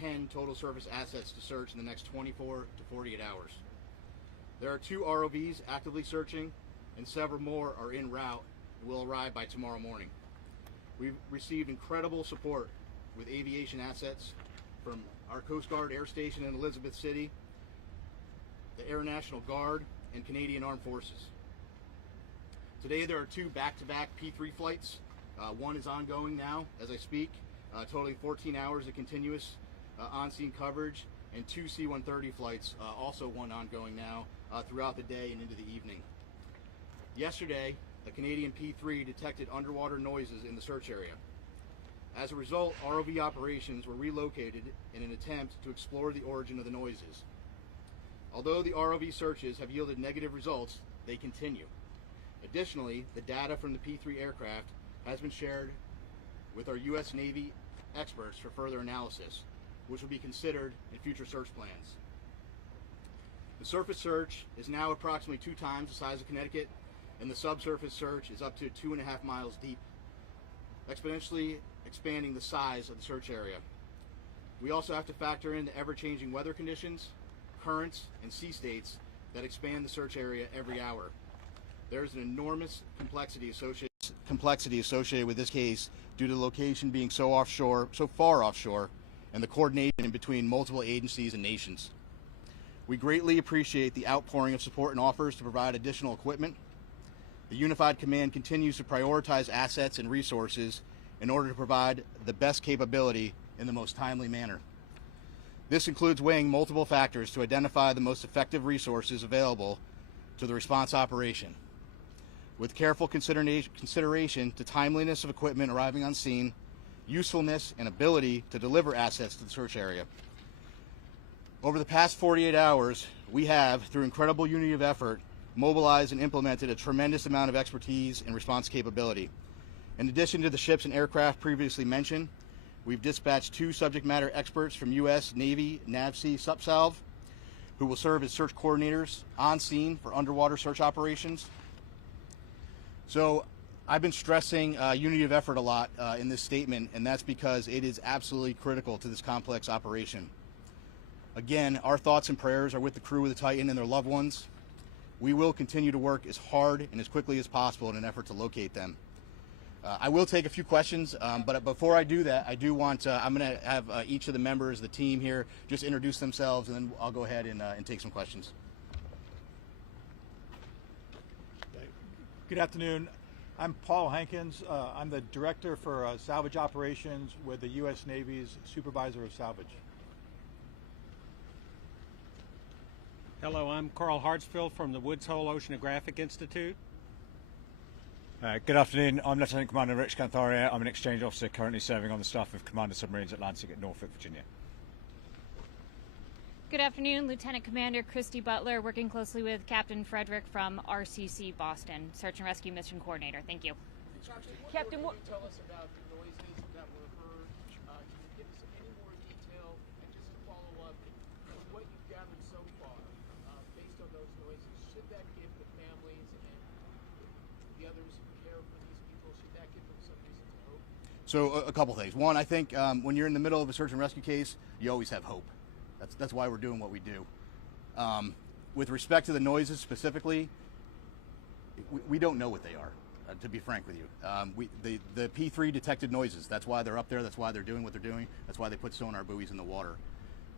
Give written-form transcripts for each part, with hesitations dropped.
10 total surface assets to search in the next 24 to 48 hours. There are 2 ROVs actively searching, and several more are en route and will arrive by tomorrow morning. We've received incredible support with aviation assets from our Coast Guard Air Station in Elizabeth City, the Air National Guard, and Canadian Armed Forces. Today there are 2 back-to-back P3 flights. One is ongoing now as I speak, totaling 14 hours of continuous on-scene coverage, and 2 C-130 flights, also one ongoing now, throughout the day and into the evening. Yesterday, a Canadian P3 detected underwater noises in the search area. As a result, ROV operations were relocated in an attempt to explore the origin of the noises. Although the ROV searches have yielded negative results, they continue. Additionally, the data from the P3 aircraft has been shared with our U.S. Navy experts for further analysis, which will be considered in future search plans. The surface search is now approximately 2 times the size of Connecticut, and the subsurface search is up to 2.5 miles deep, exponentially expanding the size of the search area. We also have to factor in the ever-changing weather conditions, currents, and sea states that expand the search area every hour. There is an enormous complexity associated with this case due to the location being so far offshore, and the coordination between multiple agencies and nations. We greatly appreciate the outpouring of support and offers to provide additional equipment. The Unified Command continues to prioritize assets and resources in order to provide the best capability in the most timely manner. This includes weighing multiple factors to identify the most effective resources available to the response operation, with careful consideration to timeliness of equipment arriving on scene, usefulness, and ability to deliver assets to the search area. Over the past 48 hours, we have, through incredible unity of effort, mobilized and implemented a tremendous amount of expertise and response capability. In addition to the ships and aircraft previously mentioned, we've dispatched 2 subject matter experts from U.S. Navy NAVSEA SUPSALV, who will serve as search coordinators on scene for underwater search operations. So I've been stressing unity of effort a lot in this statement, and that's because it is absolutely critical to this complex operation. Again, our thoughts and prayers are with the crew of the Titan and their loved ones. We will continue to work as hard and as quickly as possible in an effort to locate them. I will take a few questions, but before I do that, I do want I'm going to have each of the members of the team here just introduce themselves, and then I'll go ahead and take some questions. Good afternoon. I'm Paul Hankins. I'm the Director for Salvage Operations with the U.S. Navy's Supervisor of Salvage. Hello, I'm Carl Hartsfield from the Woods Hole Oceanographic Institute. Good afternoon, I'm Lieutenant Commander Rich Cantharia. I'm an exchange officer currently serving on the staff of Commander Submarines Atlantic at Norfolk, Virginia. Good afternoon, Lieutenant Commander Christy Butler, working closely with Captain Frederick from RCC Boston, Search and Rescue Mission Coordinator. Thank you. Captain, what can you tell us about the noises that were heard? Can you give us any more detail? And just to follow up, from what you've gathered so far, based on those noises, should that give the families and the others who care for these people, should that give them some reason to hope? So a couple things. One, I think when you're in the middle of a search and rescue case, you always have hope. That's why we're doing what we do. With respect to the noises specifically, we don't know what they are, to be frank with you. The P3 detected noises. That's why they're up there. That's why they're doing what they're doing. That's why they put sonar buoys in the water.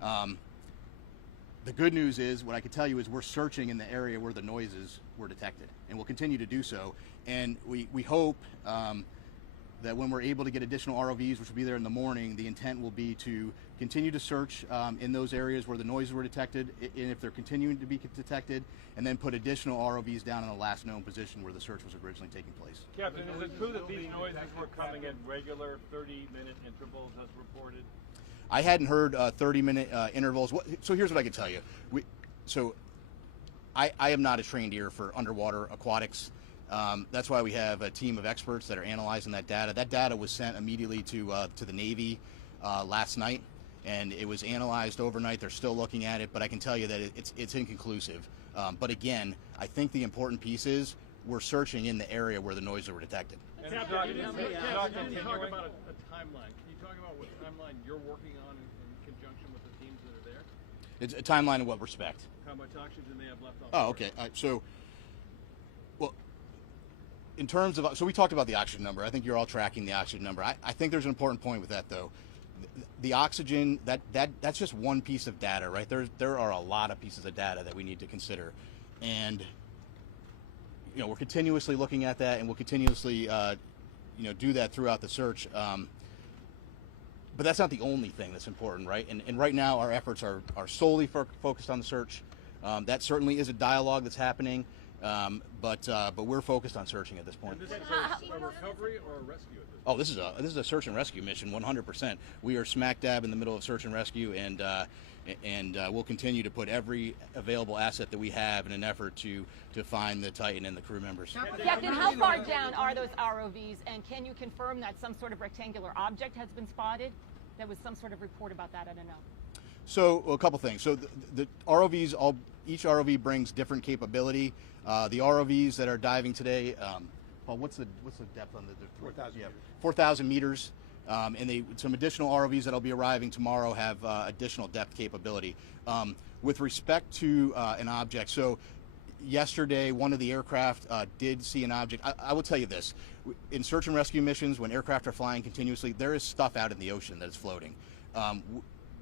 The good news is, what I can tell you is we're searching in the area where the noises were detected, and we'll continue to do so. And we hope that when we're able to get additional ROVs, which will be there in the morning, the intent will be to continue to search in those areas where the noises were detected, and if they're continuing to be detected, and then put additional ROVs down in the last known position where the search was originally taking place. Captain, is it true that these noises were coming in regular 30-minute intervals as reported? I hadn't heard 30-minute intervals. So here's what I can tell you. I am not a trained ear for underwater aquatics. That's why we have a team of experts that are analyzing that data. That data was sent immediately to the Navy last night, and it was analyzed overnight. They're still looking at it, but I can tell you that it's inconclusive. But again, I think the important piece is we're searching in the area where the noises were detected. Can you talk about a timeline? Can you talk about what timeline you're working on in conjunction It's a timeline in what respect? How much oxygen they have left on Oh, board? okay. So, well, in terms of, so we talked about the oxygen number. I think you're all tracking the oxygen number. I think there's an important point with that, though. The oxygen, that's just one piece of data, right? There are a lot of pieces of data that we need to consider, and you know, we're continuously looking at that, and we'll continuously do that throughout the search. But that's not the only thing that's important, right? And right now our efforts are solely focused on the search. That certainly is a dialogue that's happening, but we're focused on searching at this point. And this is a recovery or a rescue at this point? Oh, this is a search and rescue mission, 100%. We are smack dab in the middle of search and rescue, and we'll continue to put every available asset that we have in an effort to find the Titan and the crew members. Captain, how far down are those ROVs, and can you confirm that some sort of rectangular object has been spotted? There was some sort of report about that, I don't know. So, well, a couple things. So the ROVs, each ROV brings different capability. The ROVs that are diving today, Paul, what's the depth on the 4,000 meters. 4,000 meters. And some additional ROVs that'll be arriving tomorrow have additional depth capability. With respect to an object, so yesterday one of the aircraft did see an object. I will tell you this: in search and rescue missions, when aircraft are flying continuously, there is stuff out in the ocean that is floating.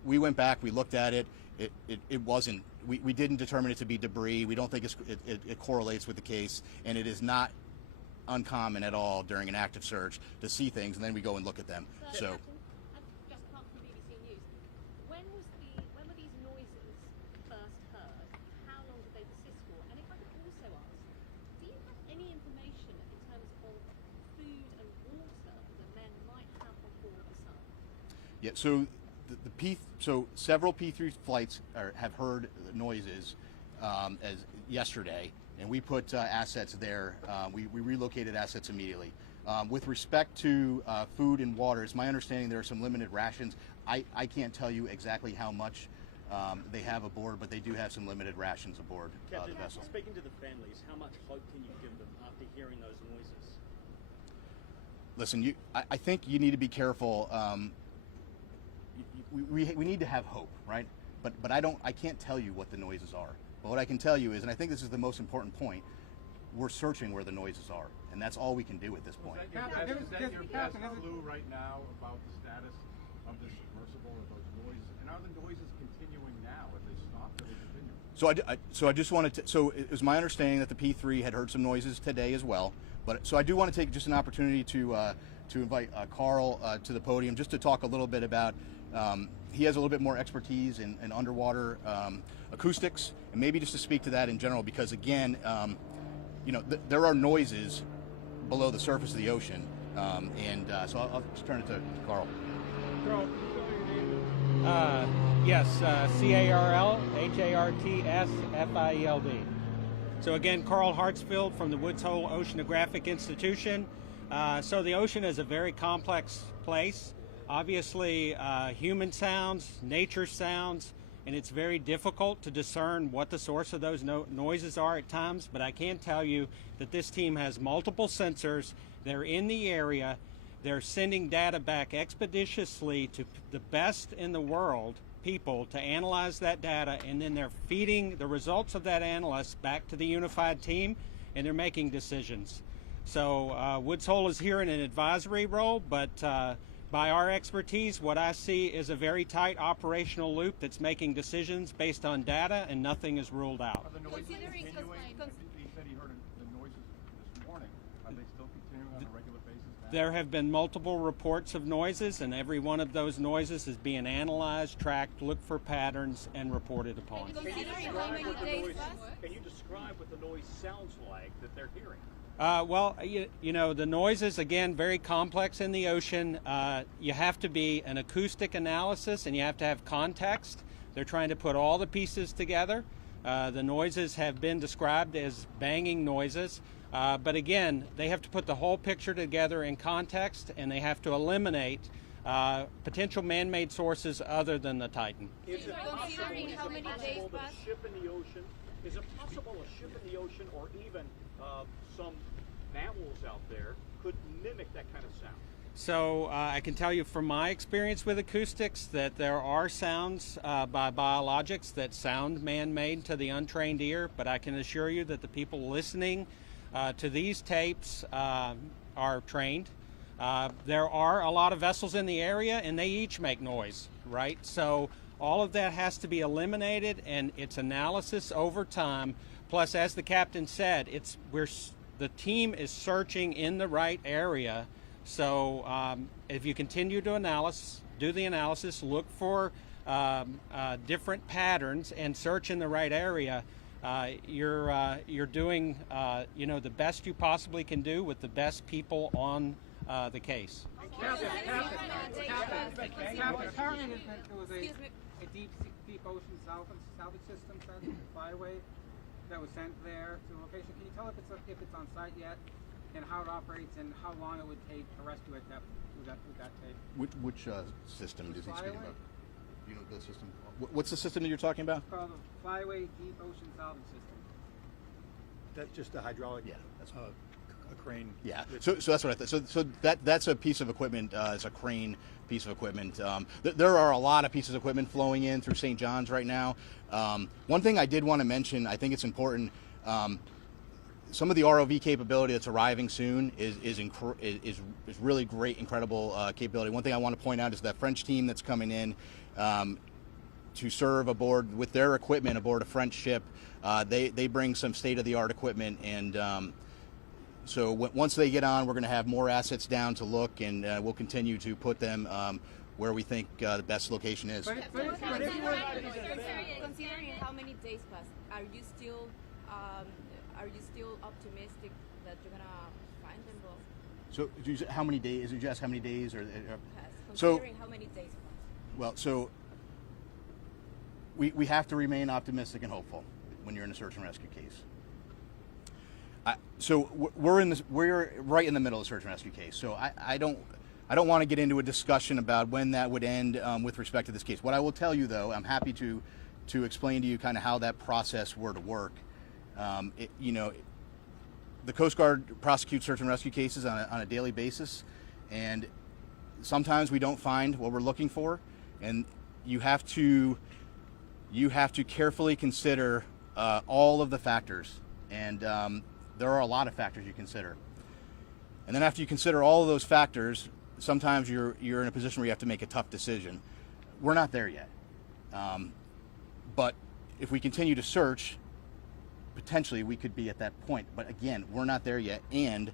We went back, we looked at it. It wasn't. We didn't determine it to be debris. We don't think it correlates with the case, and it is not uncommon at all during an active search to see things, and then we go and look at them. So. Just apart from BBC News, when were these noises first heard? How long did they persist for? And if I could also ask, do you have any information in terms of food and water that men might have on board the Sun? Yeah. So so several P3 flights have heard noises as yesterday, and we put assets there. We relocated assets immediately. With respect to food and water, it's my understanding there are some limited rations. I can't tell you exactly how much they have aboard, but they do have some limited rations aboard the vessel. Speaking to the families, how much hope can you give them after hearing those noises? Listen, I think you need to be careful. We need to have hope, right? But I can't tell you what the noises are. But what I can tell you is, and I think this is the most important point, we're searching where the noises are, and that's all we can do at this point. Is that your best clue right now about the status of the submersible or those noises? And are the noises continuing now? Have they stopped or are they continuing? So I just wanted to. So it was my understanding that the P3 had heard some noises today as well. But so I do want to take just an opportunity to invite Carl to the podium just to talk a little bit about. He has a little bit more expertise in underwater acoustics, and maybe just to speak to that in general, because again, there are noises below the surface of the ocean, and so I'll just turn it to Carl. Carl, can you spell your name? Yes, Carl Hartsfield. So again, Carl Hartsfield from the Woods Hole Oceanographic Institution. So the ocean is a very complex place. Obviously, human sounds, nature sounds, and it's very difficult to discern what the source of those noises are at times, but I can tell you that this team has multiple sensors. They're in the area. They're sending data back expeditiously to the best in the world people to analyze that data, and then they're feeding the results of that analysis back to the unified team, and they're making decisions. So Woods Hole is here in an advisory role, but by our expertise, what I see is a very tight operational loop that's making decisions based on data, and nothing is ruled out. Are the noises continuing? He said he heard the noises this morning. Are they still continuing on a regular basis now? There have been multiple reports of noises, and every one of those noises is being analyzed, tracked, looked for patterns, and reported upon. Can you describe what the noise sounds like that they're hearing? Well, the noises, again, very complex in the ocean. You have to be an acoustic analysis, and you have to have context. They're trying to put all the pieces together. The noises have been described as banging noises. But again, they have to put the whole picture together in context, and they have to eliminate potential man-made sources other than the Titan. Is it possible that a ship in the ocean, is it possible a ship in the ocean or even some mammals out there could mimic that kind of sound? So I can tell you from my experience with acoustics that there are sounds by biologics that sound man-made to the untrained ear, but I can assure you that the people listening to these tapes are trained. There are a lot of vessels in the area, and they each make noise, right? So all of that has to be eliminated, and it's analysis over time. Plus, as the captain said, the team is searching in the right area. So if you continue to do the analysis, look for different patterns, and search in the right area, you're doing the best you possibly can do with the best people on the case. Captain, apparently there was a deep ocean salvage system sent flyway that was sent there to the location. Can you tell if it's on site yet, and how it operates, and how long it would take to rescue at depth with that tape? Which system is he speaking about? Do you know the system? What's the system that you're talking about? It's called the Flyway Deep Ocean Salvage System. That's just a hydraulic. Yeah, that's a crane. Yeah, so that's what I thought. So that's a piece of equipment. It's a crane piece of equipment. There are a lot of pieces of equipment flowing in through St. John's right now. One thing I did want to mention, I think it's important. Some of the ROV capability that's arriving soon is really great, incredible capability. One thing I want to point out is that French team that's coming in to serve aboard with their equipment aboard a French ship. They bring some state-of-the-art equipment, and so once they get on, we're going to have more assets down to look, and we'll continue to put them where we think the best location is. Considering how many days passed, are you still optimistic that you're gonna find them both? So how many days? Did you ask how many days? Considering how many days passed? Well, so we have to remain optimistic and hopeful when you're in a search and rescue case. So we're right in the middle of the search and rescue case. So I don't want to get into a discussion about when that would end with respect to this case. What I will tell you, though, I'm happy to explain to you kind of how that process were to work. The Coast Guard prosecutes search and rescue cases on a daily basis, and sometimes we don't find what we're looking for, and you have to carefully consider all of the factors, and there are a lot of factors you consider. And then after you consider all of those factors, sometimes you're in a position where you have to make a tough decision. We're not there yet, but if we continue to search, potentially we could be at that point. But again, we're not there yet, and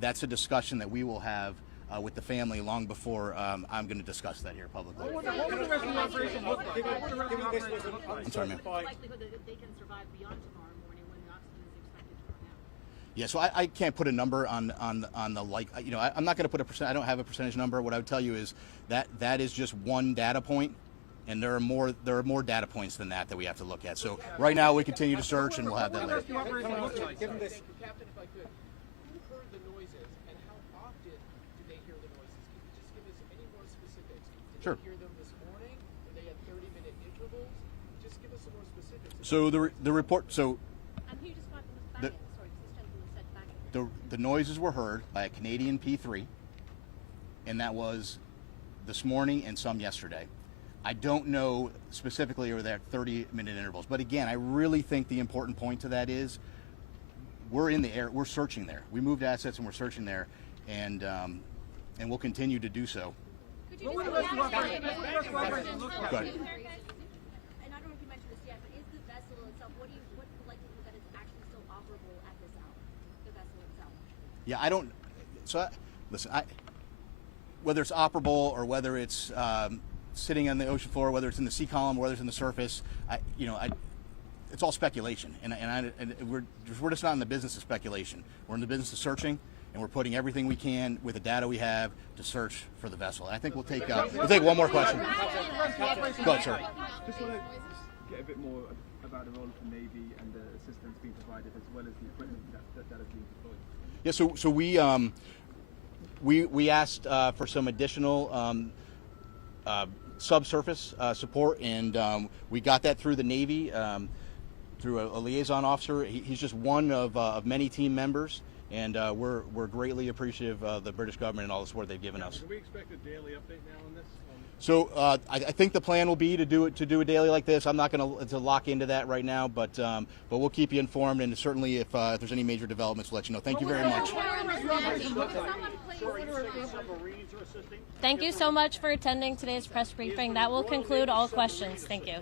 that's a discussion that we will have with the family long before I'm going to discuss that here publicly. What would the rescue operation look like? I'm sorry, ma'am. Likelihood that they can survive beyond tomorrow morning when the oxygen is expected to run out. Yeah, so I can't put a number on the like. I'm not going to put a percent. I don't have a percentage number. What I would tell you is that is just one data point, and there are more data points than that we have to look at. So right now we continue to search, and we'll have that later. Captain, if I could, who heard the noises, and how often did they hear the noises? Can you just give us any more specifics? Did Sure. they hear them this morning? Were they at 30-minute intervals? Just give us some more specifics. So the report. So And who described them as banging? Sorry, because this gentleman said banging. the noises were heard by a Canadian P3, and that was this morning and some yesterday. I don't know specifically over there 30-minute intervals, but again, I really think the important point to that is we're in the air, we're searching there. We moved assets and we're searching there, and we'll continue to do so. What would the rescue operation look like? Go ahead. And I don't know if you mentioned this yet, but is the vessel itself, what's the likelihood that it's actually still operable at this hour, the vessel itself? Yeah, I don't. So listen, whether it's operable or whether it's sitting on the ocean floor, whether it's in the sea column, or whether it's in the surface, it's all speculation, and we're just not in the business of speculation. We're in the business of searching, and we're putting everything we can with the data we have to search for the vessel. And I think we'll take one more question. Go ahead, sir. Just want to get a bit more about the role of the Navy and the assistance being provided, as well as the equipment that is being deployed. Yeah, so we asked for some additional subsurface support, and we got that through the Navy, through a liaison officer. He's just one of many team members, and we're greatly appreciative of the British government and all the support they've given us. Can we expect a daily update now on this? So I think the plan will be to do a daily like this. I'm not going to lock into that right now, but we'll keep you informed, and certainly if there's any major developments, we'll let you know. Thank you very much. Thank you so much for attending today's press briefing. That will conclude all questions. Thank you.